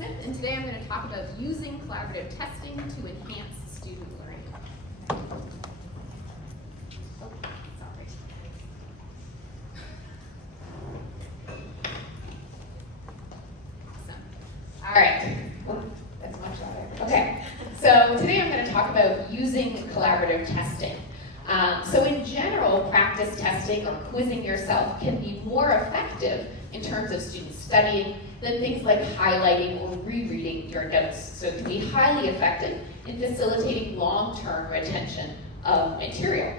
Paquette-Smith, and today I'm going to talk about using collaborative testing to enhance student learning. Oh, sorry. Awesome. All right. Oh, that's much louder. Okay. So today I'm going to talk about using collaborative testing. So in general, practice testing or quizzing yourself can be more effective in terms of students studying than things like highlighting or rereading your notes. So it can be highly effective in facilitating long-term retention of material.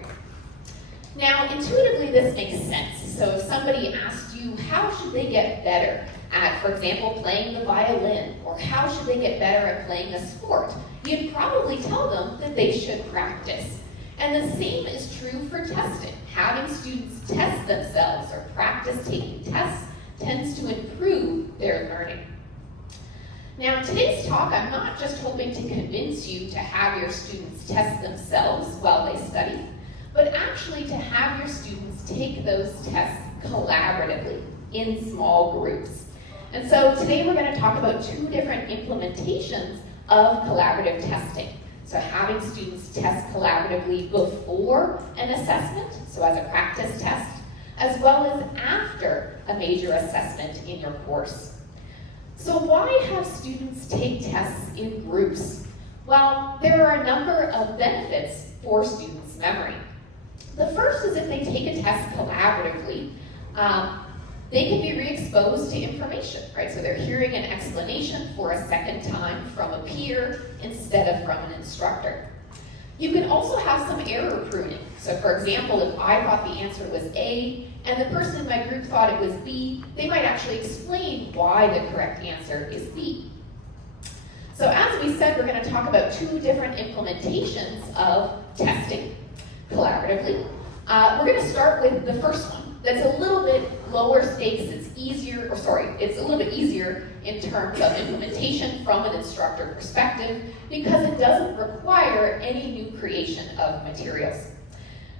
Now, intuitively, this makes sense. So if somebody asked you, how should they get better at, for example, playing the violin, or how should they get better at playing a sport, you'd probably tell them that they should practice. And the same is true for testing. Having students test themselves or practice taking tests tends to improve their learning. Now, in today's talk, I'm not just hoping to convince you to have your students test themselves while they study, but actually to have your students take those tests collaboratively in small groups. And so today we're going to talk about two different implementations of collaborative testing. So having students test collaboratively before an assessment, so as a practice test, as well as after a major assessment in your course. So why have students take tests in groups? Well, there are a number of benefits for students' memory. The first is if they take a test collaboratively, they can be re-exposed to information, right? So they're hearing an explanation for a second time from a peer instead of from an instructor. You can also have some error pruning. So for example, if I thought the answer was A, and the person in my group thought it was B, they might actually explain why the correct answer is B. So as we said, we're going to talk about two different implementations of testing collaboratively. We're going to start with the first one. That's a little bit lower stakes, it's a little bit easier in terms of implementation from an instructor perspective because it doesn't require any new creation of materials.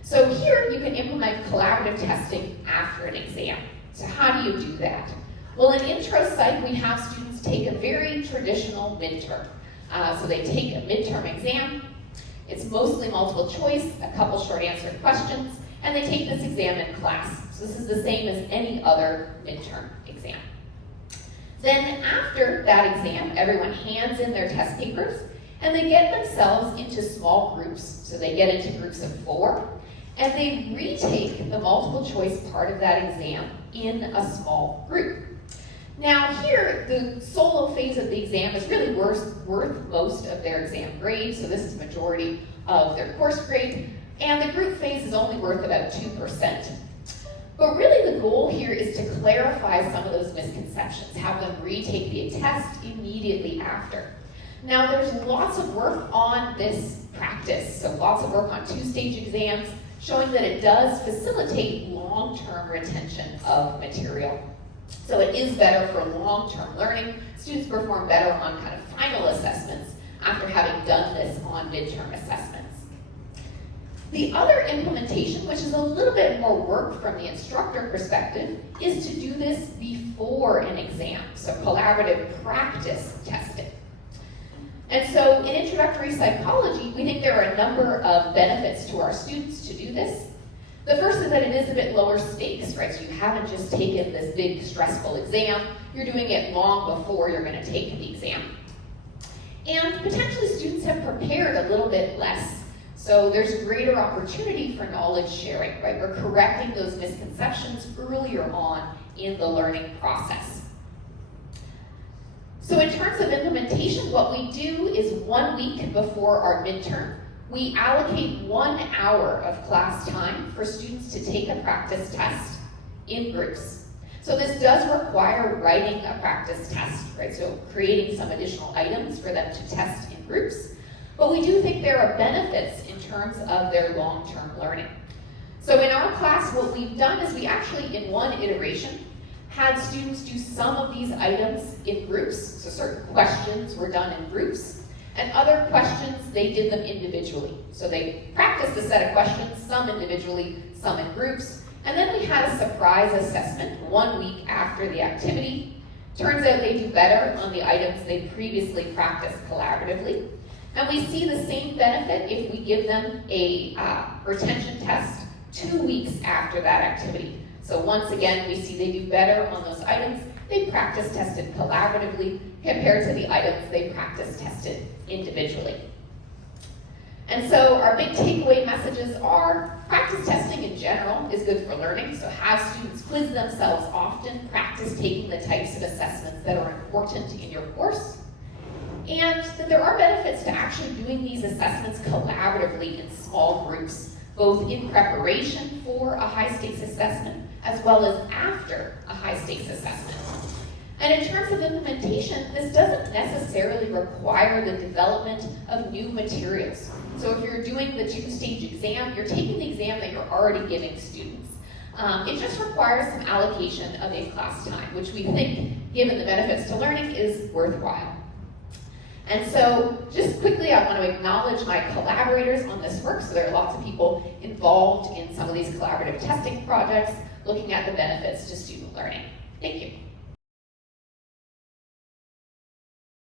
So here you can implement collaborative testing after an exam. So how do you do that? Well, in intro psych, we have students take a very traditional midterm. So they take a midterm exam. It's mostly multiple choice, a couple short answer questions, and they take this exam in class. So this is the same as any other midterm exam. Then after that exam, everyone hands in their test papers, and they get themselves into small groups. So they get into groups of 4, and they retake the multiple choice part of that exam in a small group. Now here, the solo phase of the exam is really worth most of their exam grade, so this is the majority of their course grade, and the group phase is only worth about 2%. But really the goal here is to clarify some of those misconceptions, have them retake the test immediately after. Now there's lots of work on this practice, so lots of work on 2-stage exams, showing that it does facilitate long-term retention of material. So it is better for long-term learning. Students perform better on kind of final assessments after having done this on midterm assessments. The other implementation, which is a little bit more work from the instructor perspective, is to do this before an exam, so collaborative practice testing. And so in introductory psychology, we think there are a number of benefits to our students to do this. The first is that it is a bit lower stakes, right? So you haven't just taken this big stressful exam, you're doing it long before you're going to take the exam. And potentially students have prepared a little bit less. So there's greater opportunity for knowledge sharing, right? We're correcting those misconceptions earlier on in the learning process. So in terms of implementation, what we do is 1 week before our midterm, we allocate 1 hour of class time for students to take a practice test in groups. So this does require writing a practice test, right? So creating some additional items for them to test in groups. But we do think there are benefits in terms of their long-term learning. So in our class, what we've done is we actually, in one iteration, had students do some of these items in groups. So certain questions were done in groups, and other questions, they did them individually. So they practiced a set of questions, some individually, some in groups, and then we had a surprise assessment 1 week after the activity Turns out they do better on the items they previously practiced collaboratively. And we see the same benefit if we give them a retention test 2 weeks after that activity. So once again, we see they do better on those items they practice tested collaboratively compared to the items they practice tested individually. And so our big takeaway messages are practice testing in general is good for learning, so have students quiz themselves often, practice taking the types of assessments that are important in your course, and that there are benefits to actually doing these assessments collaboratively in small groups, both in preparation for a high-stakes assessment as well as after a high-stakes assessment. And in terms of implementation, this doesn't necessarily require the development of new materials. So if you're doing the two-stage exam, you're taking the exam that you're already giving students. It just requires some allocation of in-class time, which we think, given the benefits to learning, is worthwhile. And so, just quickly, I want to acknowledge my collaborators on this work. So there are lots of people involved in some of these collaborative testing projects, looking at the benefits to student learning. Thank you.